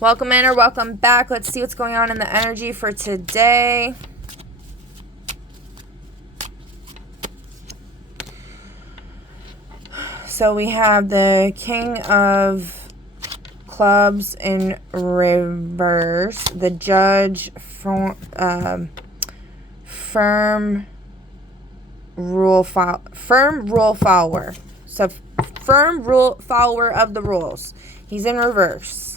Welcome in or welcome back. Let's see what's going on in the energy for today. So we have the King of Clubs in reverse. The Judge, firm rule follower. So firm rule follower of the rules. He's in reverse.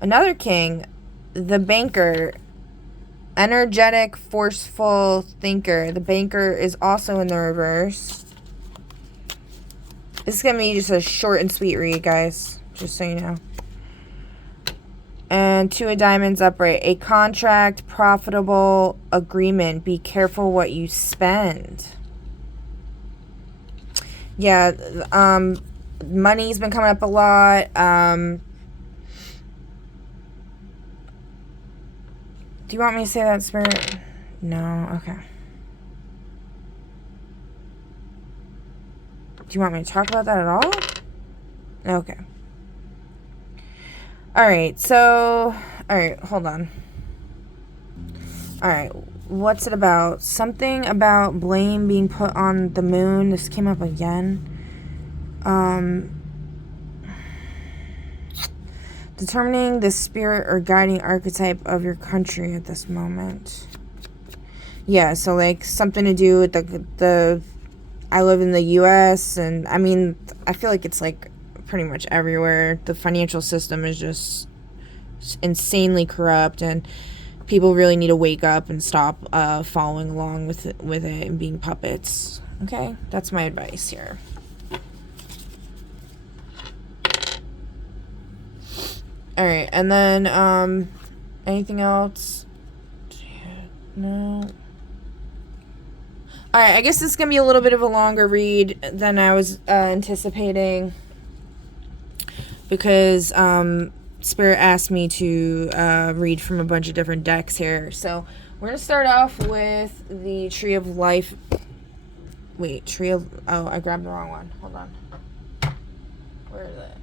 Another king, the Banker, energetic, forceful thinker. The Banker is also in the reverse. This is going to be just a short and sweet read, guys, just so you know. And Two of Diamonds upright. A contract, profitable agreement. Be careful what you spend. Yeah, money's been coming up a lot. Do you want me to say that, Spirit? No? Okay. Do you want me to talk about that at all? Okay. Alright, so... Alright, hold on. Alright, what's it about? Something about blame being put on the moon. This came up again. Determining the spirit or guiding archetype of your country at this moment. Yeah, so like something to do with the I live in the US, and I mean, I feel like it's like pretty much everywhere. The financial system is just insanely corrupt, and people really need to wake up and stop following along with it and being puppets. Okay, that's my advice here. All right, and then anything else? No. All right, I guess this is gonna be a little bit of a longer read than I was anticipating, because Spirit asked me to read from a bunch of different decks here. So we're gonna start off with the Tree of Life. Wait, oh, I grabbed the wrong one. Hold on. Where is it?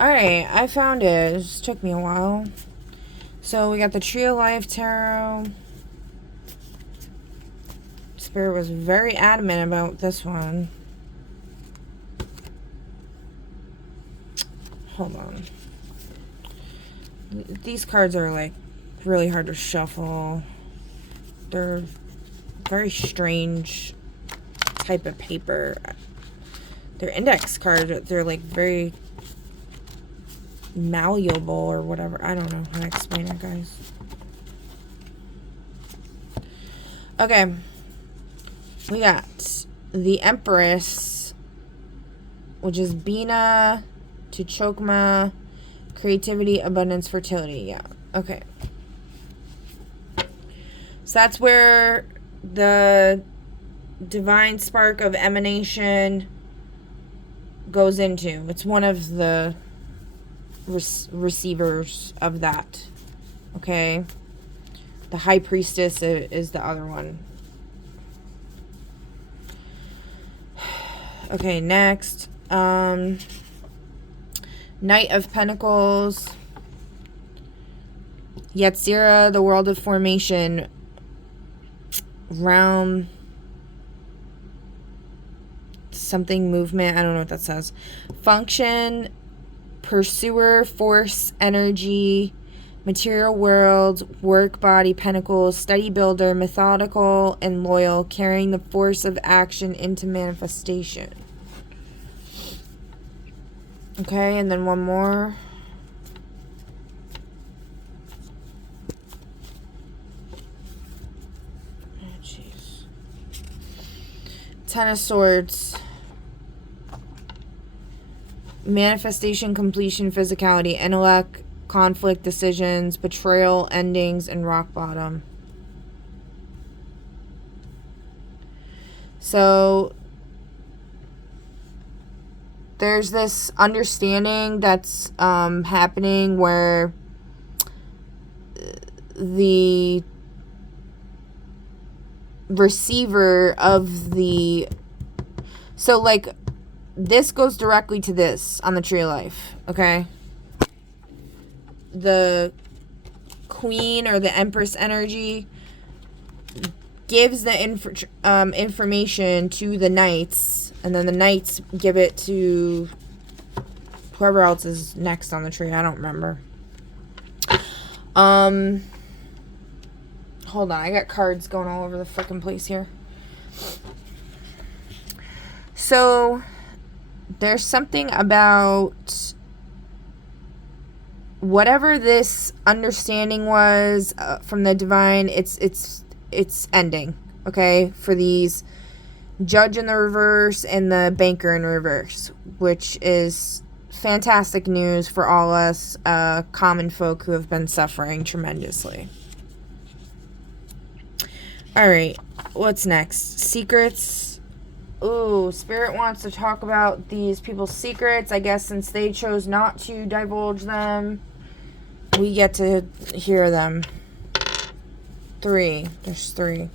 Alright, I found it. It just took me a while. So we got the Tree of Life Tarot. Spirit was very adamant about this one. Hold on. These cards are like really hard to shuffle. They're very strange type of paper. They're index cards. They're like very malleable or whatever. I don't know how to explain it, guys. Okay. We got the Empress, which is Bina, Tuchokma, creativity, abundance, fertility. Yeah. Okay. So that's where the divine spark of emanation goes into. It's one of the receivers of that. Okay, the High Priestess is the other one. Okay, next, Knight of Pentacles, Yetzirah, the world of formation, realm, something movement, I don't know what that says, function, pursuer, force, energy, material world, work, body, pentacles, study builder, methodical, and loyal, carrying the force of action into manifestation. Okay, and then one more. Oh, jeez. Ten of Swords. Manifestation, completion, physicality, intellect, conflict, decisions, betrayal, endings, and rock bottom. So there's this understanding that's happening where the receiver of the... So, like, this goes directly to this on the Tree of Life, okay? The Queen or the Empress energy gives the information to the Knights, and then the Knights give it to whoever else is next on the tree. I don't remember. Hold on. I got cards going all over the freaking place here. So, there's something about whatever this understanding was from the divine, it's ending, okay? For these Judge in the reverse and the Banker in reverse, which is fantastic news for all us common folk who have been suffering tremendously. Alright, what's next? Secrets. Ooh, Spirit wants to talk about these people's secrets. I guess since they chose not to divulge them, we get to hear them. 3. There's 3.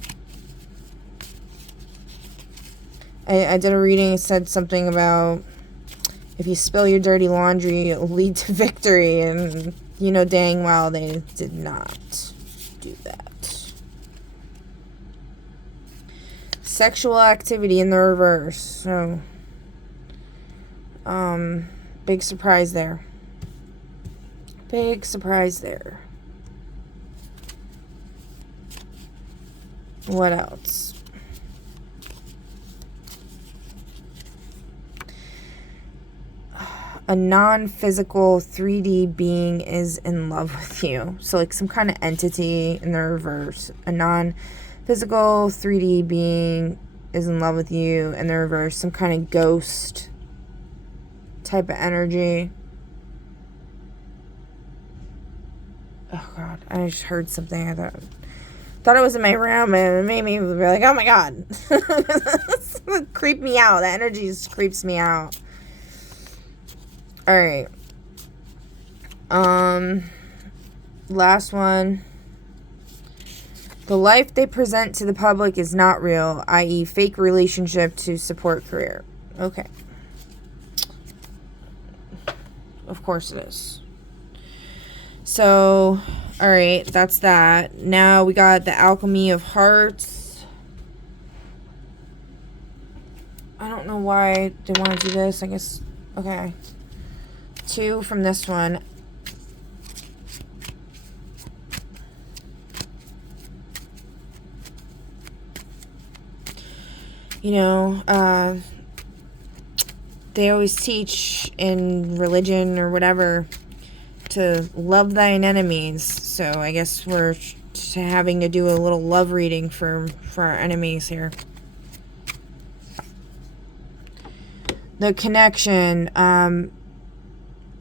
I did a reading. It said something about if you spill your dirty laundry, it'll lead to victory. And you know dang well they did not do that. Sexual activity in the reverse. So, big surprise there. Big surprise there. What else? A non-physical 3D being is in love with you. So, like some kind of entity in the reverse. A non-physical 3D being is in love with you in the reverse. Some kind of ghost type of energy. Oh, God. I just heard something. I thought it was in my room, and it made me be like, oh, my God. It creeped me out. The energy just creeps me out. Alright. Last one. The life they present to the public is not real, i.e. fake relationship to support career. Okay. Of course it is. So, alright, that's that. Now we got the Alchemy of Hearts. I don't know why they want to do this. I guess, okay. 2 from this one. You know, they always teach in religion or whatever to love thine enemies. So I guess we're having to do a little love reading for our enemies here. The connection,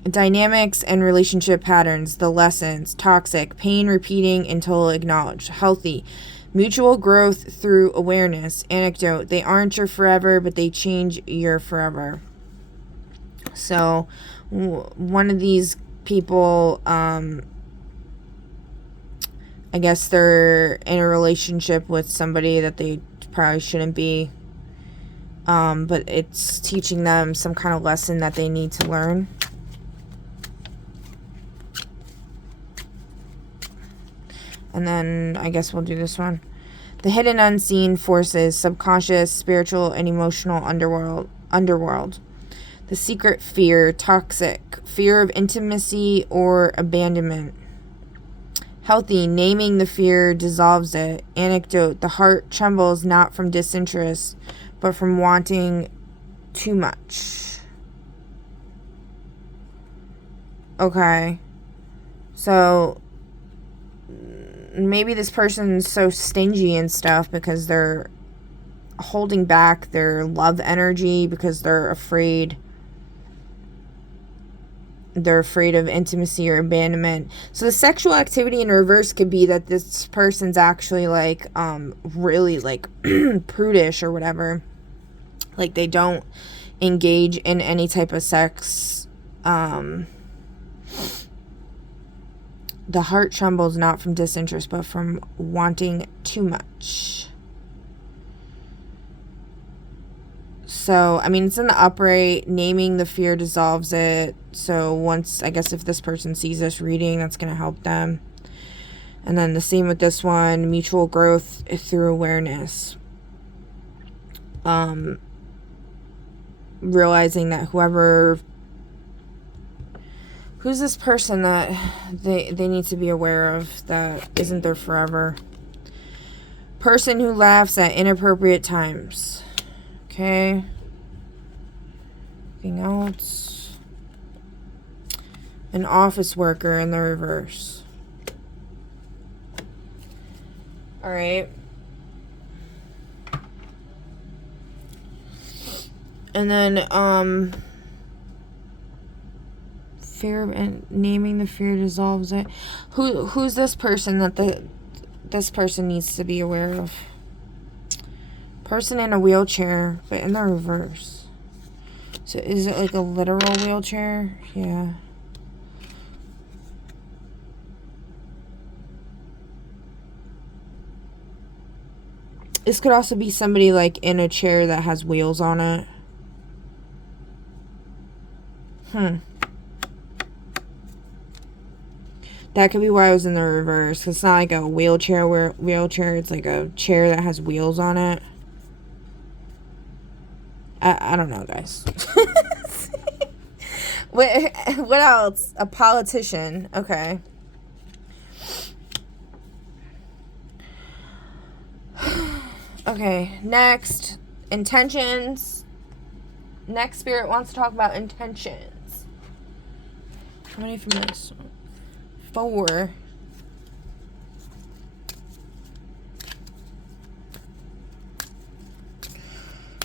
dynamics and relationship patterns, the lessons, toxic, pain repeating until acknowledged, healthy, mutual growth through awareness, anecdote, they aren't your forever, but they change your forever. So, one of these people, I guess they're in a relationship with somebody that they probably shouldn't be, but it's teaching them some kind of lesson that they need to learn. And then I guess we'll do this one. The hidden unseen forces, subconscious, spiritual, and emotional underworld. The secret fear, toxic, fear of intimacy or abandonment. Healthy, naming the fear dissolves it. Anecdote, the heart trembles not from disinterest, but from wanting too much. Okay. So maybe this person's so stingy and stuff because they're holding back their love energy because they're afraid of intimacy or abandonment. So the sexual activity in reverse could be that this person's actually like really like prudish or whatever. Like they don't engage in any type of sex. The heart trembles not from disinterest, but from wanting too much. So, I mean, it's in the upright. Naming the fear dissolves it. So once, I guess if this person sees this reading, that's going to help them. And then the same with this one, mutual growth through awareness. Realizing that who's this person that they need to be aware of that isn't there forever. Person who laughs at inappropriate times. Okay. Anything else? An office worker in the reverse. Alright. And then, fear and naming the fear dissolves it. Who's this person that this person needs to be aware of? Person in a wheelchair, but in the reverse. So is it like a literal wheelchair? Yeah. This could also be somebody like in a chair that has wheels on it. That could be why I was in the reverse. It's not like a wheelchair, it's like a chair that has wheels on it. I don't know, guys. What else? A politician. Okay. Okay, next. Intentions. Next spirit wants to talk about intentions. How many from this? 4.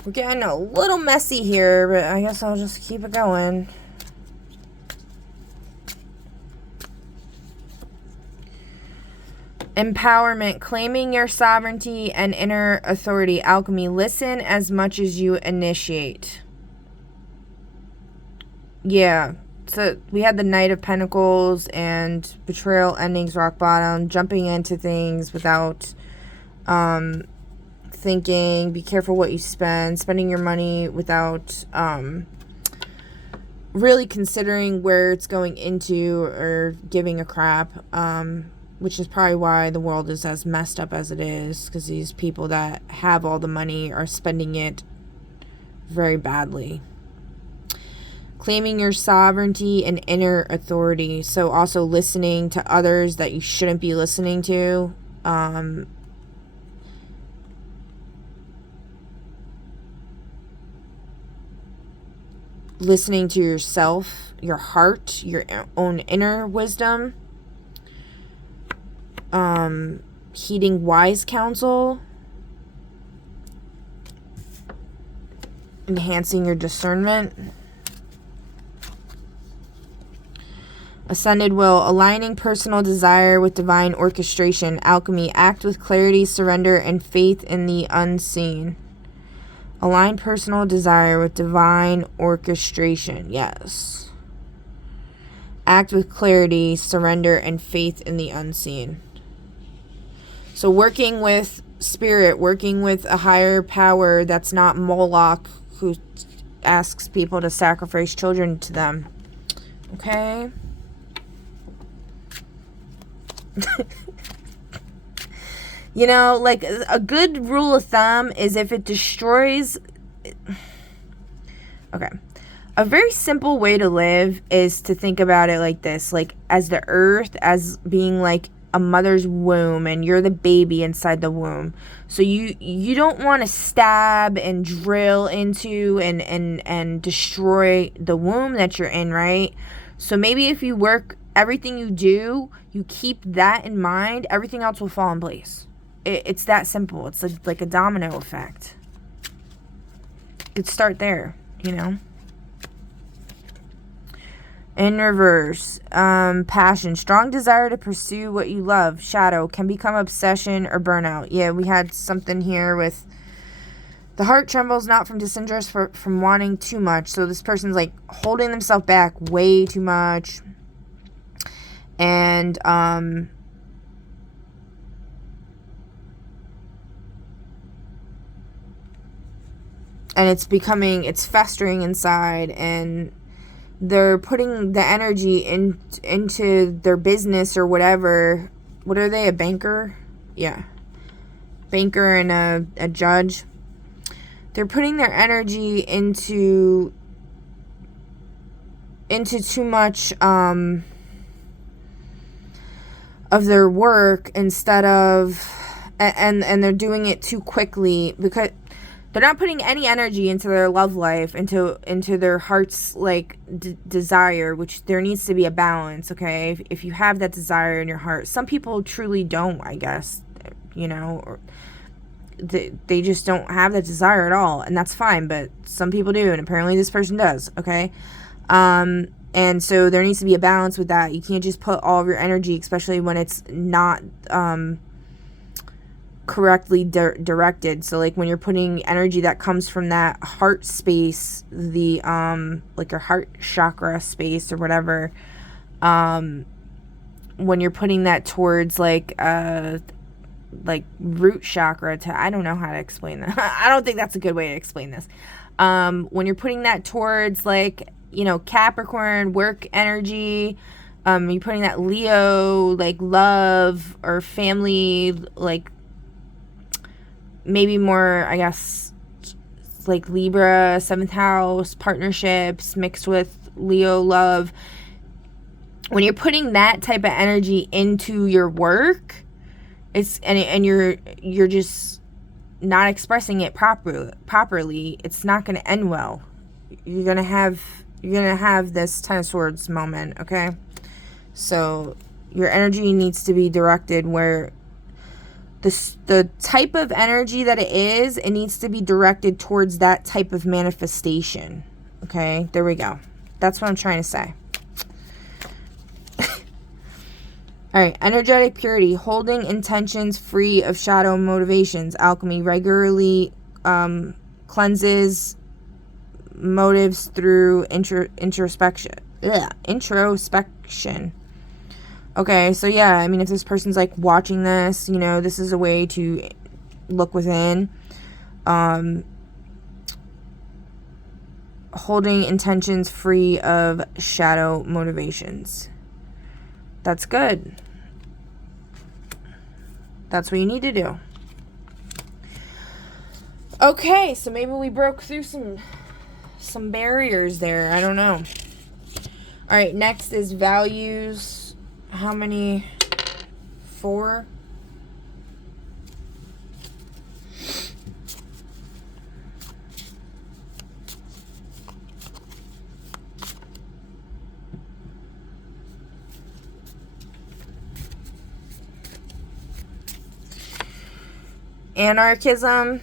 We're getting a little messy here, but I guess I'll just keep it going. Empowerment, claiming your sovereignty and inner authority. Alchemy, listen as much as you initiate. Yeah. So we had the Knight of Pentacles and betrayal, endings, rock bottom, jumping into things without thinking. Be careful what you spend. Spending your money without really considering where it's going into or giving a crap. Which is probably why the world is as messed up as it is, because these people that have all the money are spending it very badly. Claiming your sovereignty and inner authority. So also listening to others that you shouldn't be listening to. Listening to yourself, your heart, your own inner wisdom. Heeding wise counsel. Enhancing your discernment. Ascended will, aligning personal desire with divine orchestration. Alchemy, act with clarity, surrender, and faith in the unseen. Align personal desire with divine orchestration. Yes. Act with clarity, surrender, and faith in the unseen. So working with spirit, working with a higher power that's not Moloch, who asks people to sacrifice children to them. Okay? You know, like, a good rule of thumb is if it destroys... Okay. A very simple way to live is to think about it like this. Like, as the earth, as being like a mother's womb, and you're the baby inside the womb. So you don't want to stab and drill into and destroy the womb that you're in, right? So maybe if you work, everything you do, you keep that in mind, everything else will fall in place. It's that simple. It's like a domino effect. You could start there, you know? In reverse, passion, strong desire to pursue what you love. Shadow, can become obsession or burnout. Yeah, we had something here with the heart trembles not from disinterest, from wanting too much. So this person's like holding themselves back way too much. And and it's festering inside, and they're putting the energy into their business or whatever. What are they, a banker? Yeah. Banker and a judge. They're putting their energy into too much of their work instead of, and they're doing it too quickly, because they're not putting any energy into their love life, into their heart's like desire, which there needs to be a balance. Okay, if you have that desire in your heart, some people truly don't, I guess, you know, or they just don't have that desire at all, and that's fine, but some people do, and apparently this person does. Okay, and so there needs to be a balance with that. You can't just put all of your energy, especially when it's not correctly directed. So like when you're putting energy that comes from that heart space, the like your heart chakra space or whatever, when you're putting that towards like root chakra, to, I don't know how to explain that. I don't think that's a good way to explain this. When you're putting that towards like, you know, Capricorn work energy, you're putting that Leo like love or family, like maybe more, I guess, like Libra, 7th house, partnerships mixed with Leo love. When you're putting that type of energy into your work, it's and you're just not expressing it properly, it's not going to end well. You're going to have this 10 of Swords moment, okay? So your energy needs to be directed where the type of energy that it needs to be directed towards that type of manifestation. Okay, there we go. That's what I'm trying to say. All right, energetic purity, holding intentions free of shadow motivations. Alchemy regularly cleanses motives through introspection. Okay, so yeah, I mean, if this person's like watching this, you know, this is a way to look within. Holding intentions free of shadow motivations. That's good. That's what you need to do. Okay, so maybe we broke through some barriers there. I don't know. All right, next is values. How many? 4? Anarchism.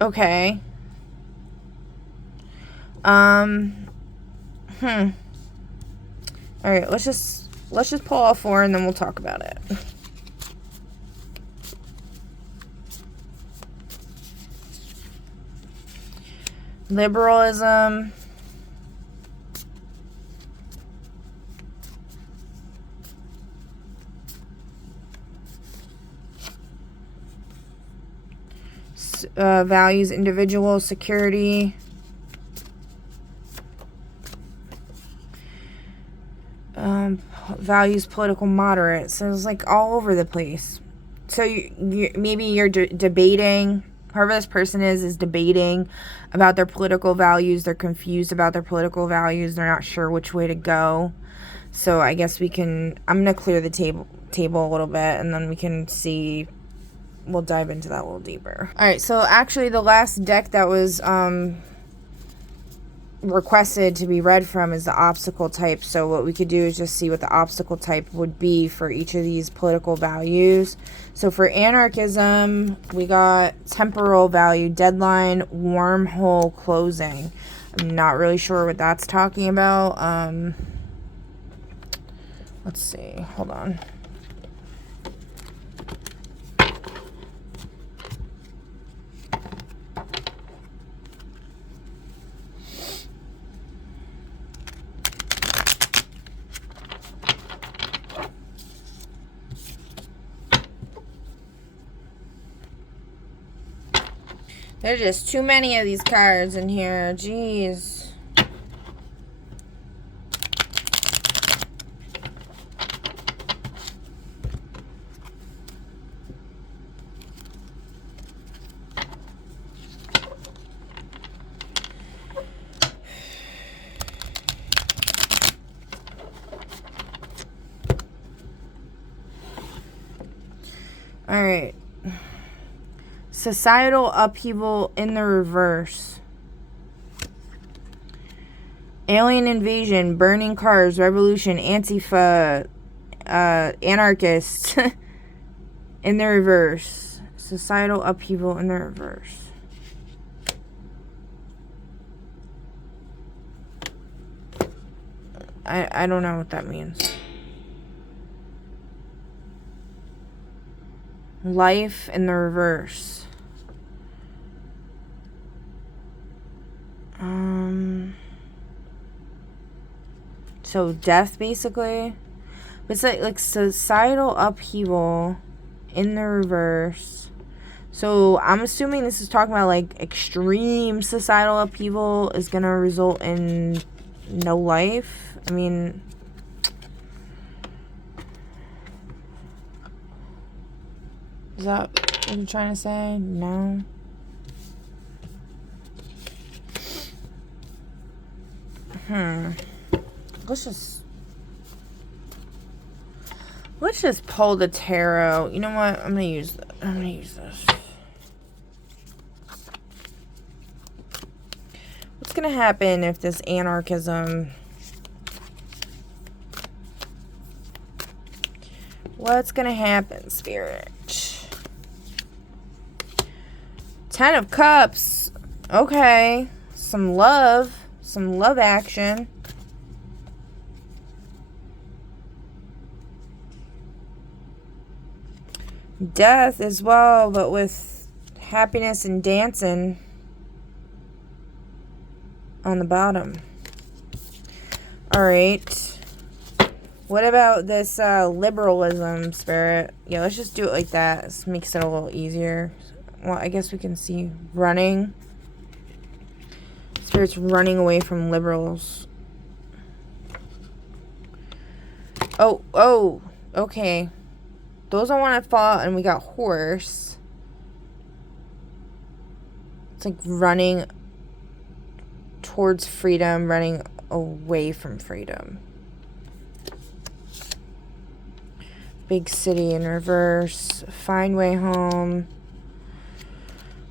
Okay. All right, let's just pull all 4 and then we'll talk about it. Liberalism. Values individual security. Values political moderate. So it's like all over the place. So maybe you're debating, whoever this person is debating about their political values. They're confused about their political values. They're not sure which way to go. So I guess I'm going to clear the table a little bit, and then we can see, we'll dive into that a little deeper. All right, so actually the last deck that was requested to be read from is the obstacle type. So what we could do is just see what the obstacle type would be for each of these political values. So for anarchism, we got temporal value, deadline, wormhole closing. I'm not really sure what that's talking about. Let's see, hold on. There's just too many of these cards in here. Jeez. All right. Societal upheaval in the reverse. Alien invasion, burning cars, revolution, Antifa, anarchists in the reverse. Societal upheaval in the reverse. I don't know what that means. Life in the reverse. So death, basically. It's like societal upheaval in the reverse. So I'm assuming this is talking about like extreme societal upheaval is gonna result in no life. I mean, is that what you're trying to say? No. Let's just pull the tarot. You know what? I'm gonna use this. What's gonna happen if this anarchism? What's gonna happen, Spirit? 10 of Cups. Okay. Some love action. Death as well, but with happiness and dancing on the bottom. All right. What about this liberalism, Spirit? Yeah, let's just do it like that. This makes it a little easier. Well, I guess we can see running. Spirit's running away from liberals. Oh, okay. Those are one I fought, and we got horse. It's like running towards freedom, running away from freedom. Big city in reverse. Find way home.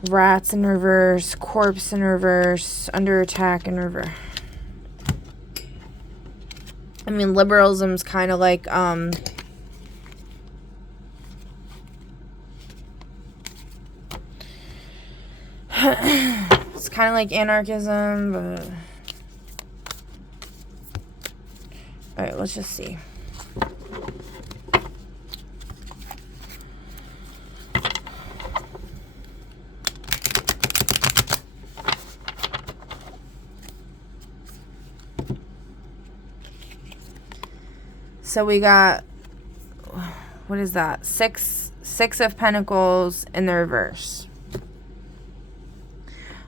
Rats in reverse. Corpse in reverse. Under attack in reverse. I mean, liberalism's kind of like, it's kind of like anarchism, but... Alright, let's just see. So we got, what is that? Six of Pentacles in the reverse.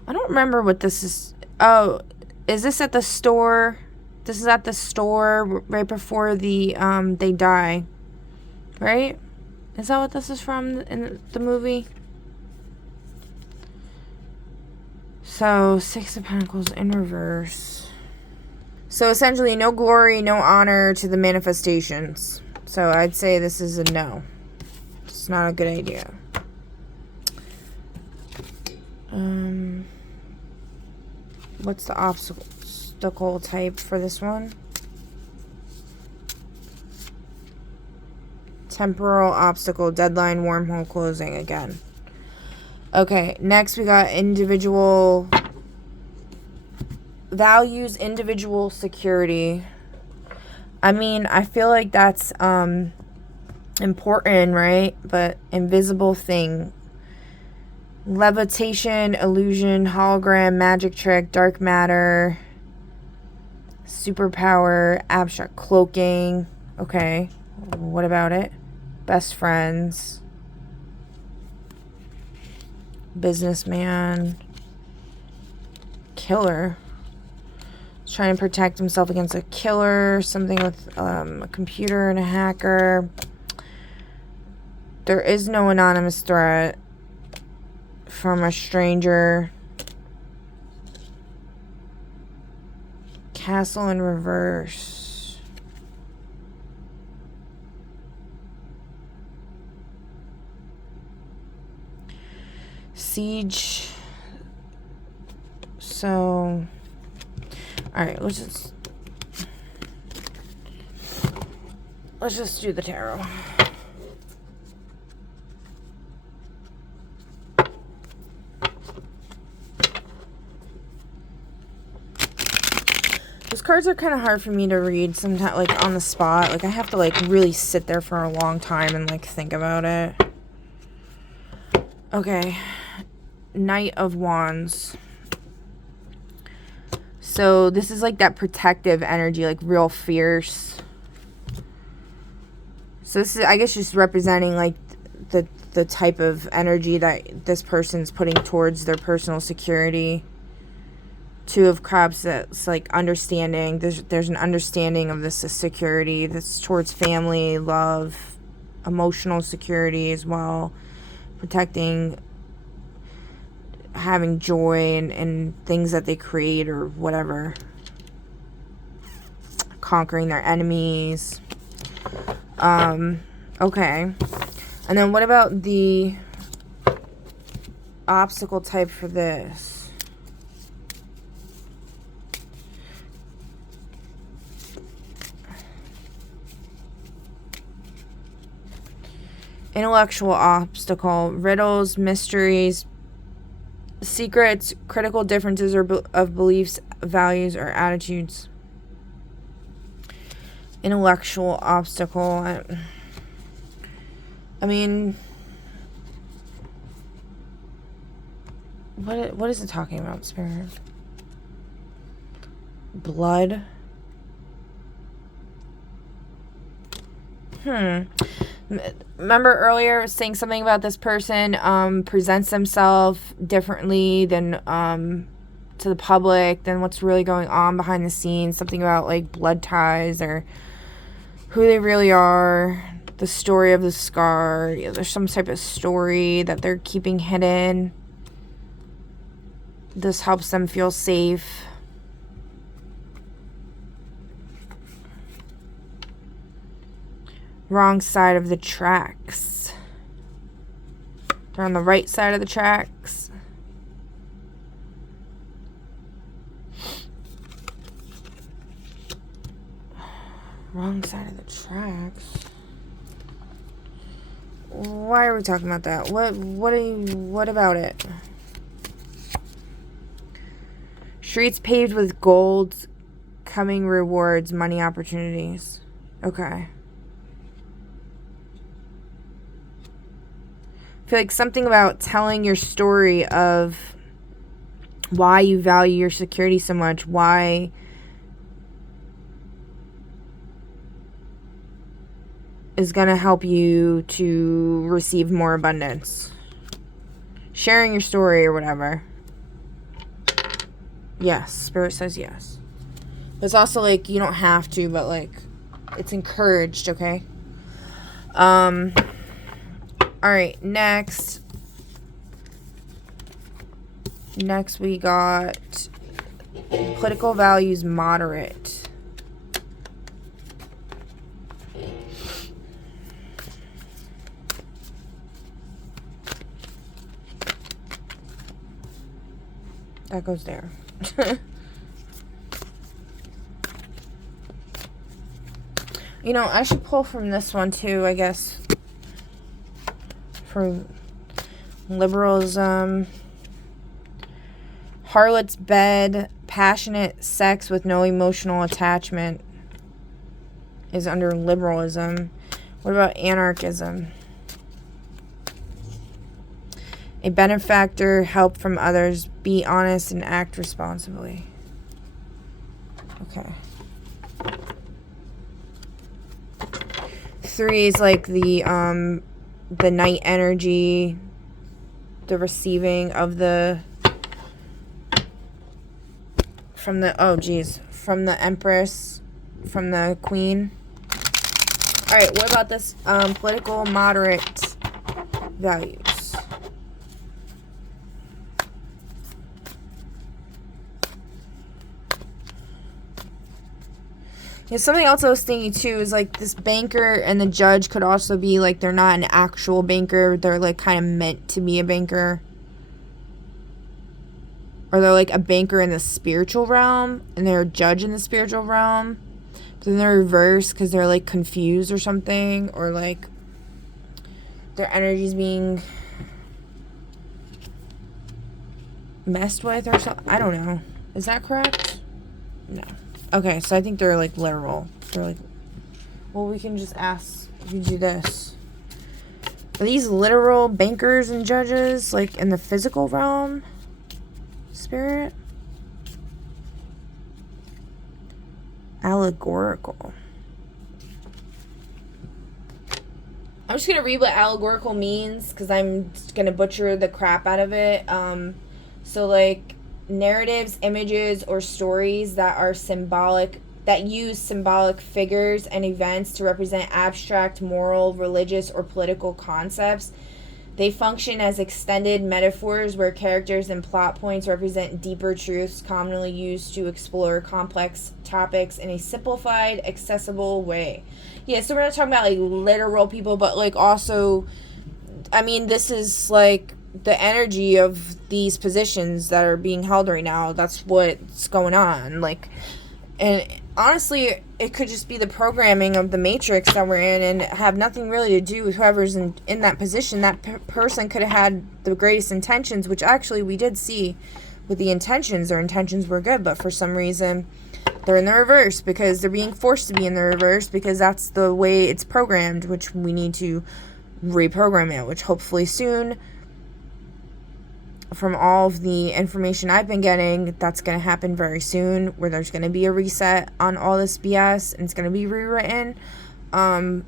I don't remember what this is. Oh, is this at the store? This is at the store right before the they die, right? Is that what this is from in the movie? So 6 of Pentacles in reverse. So essentially, no glory, no honor to the manifestations. So I'd say this is a no. It's not a good idea. What's the obstacle type for this one? Temporal obstacle, deadline, wormhole closing again. Okay, next we got individual values, individual security. I mean, I feel like that's important, right? But invisible thing. Levitation, illusion, hologram, magic trick, dark matter, superpower, abstract cloaking. Okay, what about it? Best friends. businessman, killer. He's trying to protect himself against a killer, something with a computer and a hacker. There is no anonymous threat from a stranger. Castle in reverse. Siege. So, alright, let's just do the tarot. Those cards are kind of hard for me to read sometimes, like, on the spot. Like, I have to, like, really sit there for a long time and, like, think about it. Okay. Knight of Wands. So, this is, like, that protective energy, like, real fierce. So, this is, I guess, just representing, like, the type of energy that this person's putting towards their personal security. Two of Cups, that's like understanding. There's an understanding of this security that's towards family, love, emotional security as well, protecting, having joy and things that they create or whatever, conquering their enemies. Okay, and then what about the obstacle type for this? Intellectual obstacle, riddles, mysteries, secrets, critical differences of beliefs, values, or attitudes. Intellectual obstacle. I mean, what is it talking about, Spirit? Blood. Remember earlier saying something about this person presents themselves differently than to the public, than what's really going on behind the scenes. Something about like blood ties or who they really are, the story of the scar. There's some type of story that they're keeping hidden. This helps them feel safe. Wrong side of the tracks. They're on the right side of the tracks. Wrong side of the tracks. Why are we talking about that? What about it? Streets paved with gold, coming rewards, money opportunities. Okay. I feel like something about telling your story of why you value your security so much, why is going to help you to receive more abundance. Sharing your story or whatever. Yes, Spirit says yes. But it's also like you don't have to, but like it's encouraged, okay? Alright, next we got political values moderate. That goes there. You know, I should pull from this one too, I guess. For liberalism. Harlot's bed, passionate sex with no emotional attachment is under liberalism. What about anarchism? A benefactor, help from others, be honest and act responsibly. Okay. 3 is like the night energy, the receiving of the, from the, oh geez, from the Empress, from the Queen. All right, what about this political moderate values? Yeah, something else I was thinking too is like this banker and the judge could also be like they're not an actual banker. They're like kind of meant to be a banker. Or they're like a banker in the spiritual realm and they're a judge in the spiritual realm. But then they're reversed because they're like confused or something. Or like their energy's being messed with or something. I don't know. Is that correct? No. Okay, so I think they're like literal. They're like, well, we can just ask, you do this. Are these literal bankers and judges like in the physical realm? Spirit? Allegorical. I'm just gonna read what allegorical means because I'm gonna butcher the crap out of it. So like narratives, images, or stories that are symbolic, that use symbolic figures and events to represent abstract moral, religious, or political concepts. They function as extended metaphors where characters and plot points represent deeper truths commonly used to explore complex topics in a simplified, accessible way. Yeah, so we're not talking about like literal people, but like also, I mean, this is like the energy of these positions that are being held right now. That's what's going on. Like, and honestly, it could just be the programming of the matrix that we're in and have nothing really to do with whoever's in that position. That person could have had the greatest intentions, which actually we did see with the intentions. Their intentions were good, but for some reason they're in the reverse because they're being forced to be in the reverse because that's the way it's programmed, which we need to reprogram it, which hopefully soon, from all of the information I've been getting, that's going to happen very soon, where there's going to be a reset on all this BS and it's going to be rewritten. But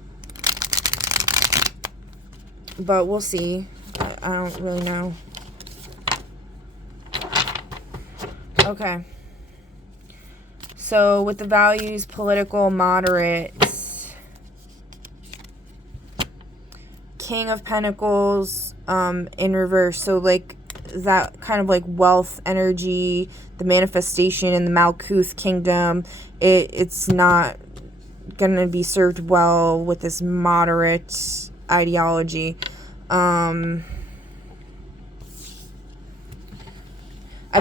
we'll see. I don't really know. Okay. So with the values, political, moderate, King of Pentacles in reverse. So like that kind of like wealth energy, the manifestation in the Malkuth kingdom, it's not gonna be served well with this moderate ideology. I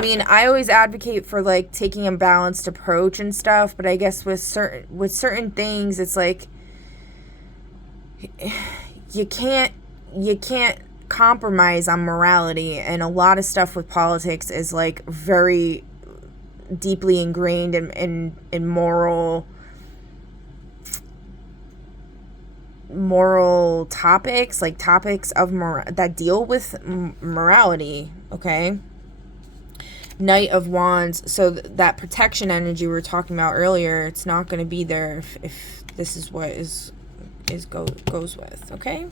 mean, I always advocate for like taking a balanced approach and stuff, but I guess with certain things, it's like you can't compromise on morality, and a lot of stuff with politics is like very deeply ingrained in moral topics, like topics of that deal with morality. Okay, Knight of Wands, so that protection energy we were talking about earlier, it's not going to be there if this is what goes with. Okay.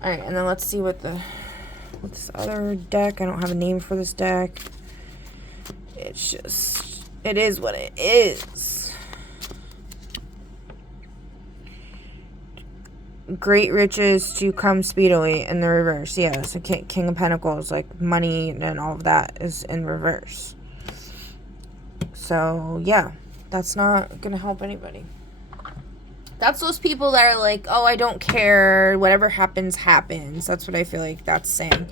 All right, and then let's see what this other deck. I don't have a name for this deck. It's just, it is what it is. Great riches to come speedily in the reverse. Yeah, so King of Pentacles, like money and all of that is in reverse. So, yeah, that's not going to help anybody. That's those people that are like, oh, I don't care. Whatever happens, happens. That's what I feel like that's saying.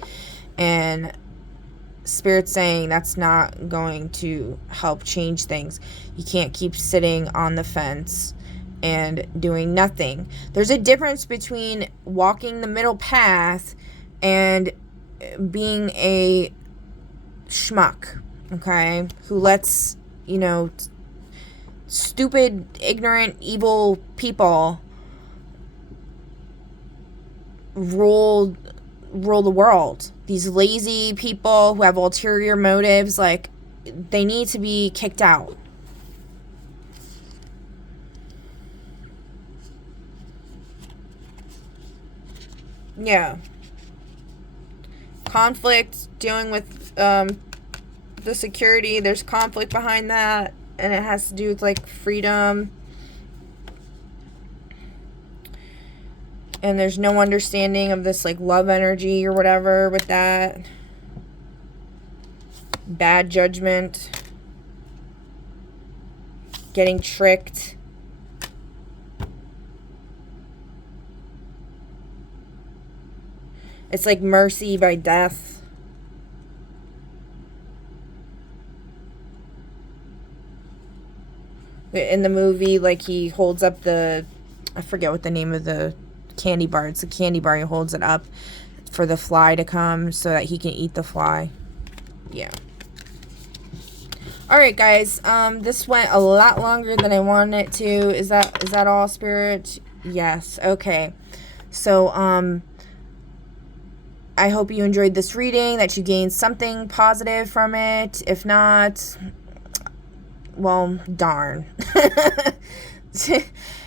And Spirit's saying that's not going to help change things. You can't keep sitting on the fence and doing nothing. There's a difference between walking the middle path and being a schmuck, okay? Who lets, stupid, ignorant, evil people rule the world. These lazy people who have ulterior motives, like, they need to be kicked out. Yeah. conflict dealing with the security. There's conflict behind that, and it has to do with like freedom. And there's no understanding of this like love energy or whatever with that. Bad judgment. Getting tricked. It's like mercy by death. In the movie, like, he holds up the, I forget what the name of the candy bar. It's a candy bar. He holds it up for the fly to come so that he can eat the fly. Yeah. Alright, guys. This went a lot longer than I wanted it to. Is that all, Spirit? Yes. Okay. So, I hope you enjoyed this reading, that you gained something positive from it. If not, well, darn.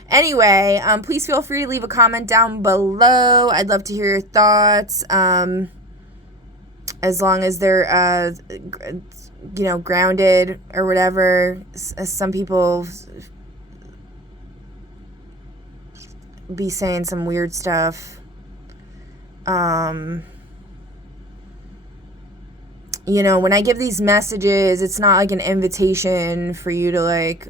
Anyway, please feel free to leave a comment down below. I'd love to hear your thoughts. As long as they're, you know, grounded or whatever. Some people be saying some weird stuff. You know, when I give these messages, it's not like an invitation for you to like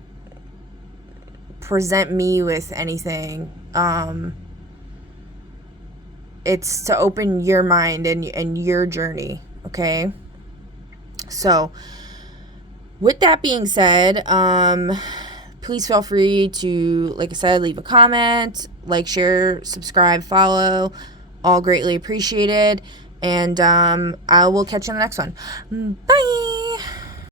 present me with anything. It's to open your mind and your journey, okay? So, with that being said, please feel free to, like I said, leave a comment, like, share, subscribe, follow, all greatly appreciated. And I will catch you on the next one. Bye!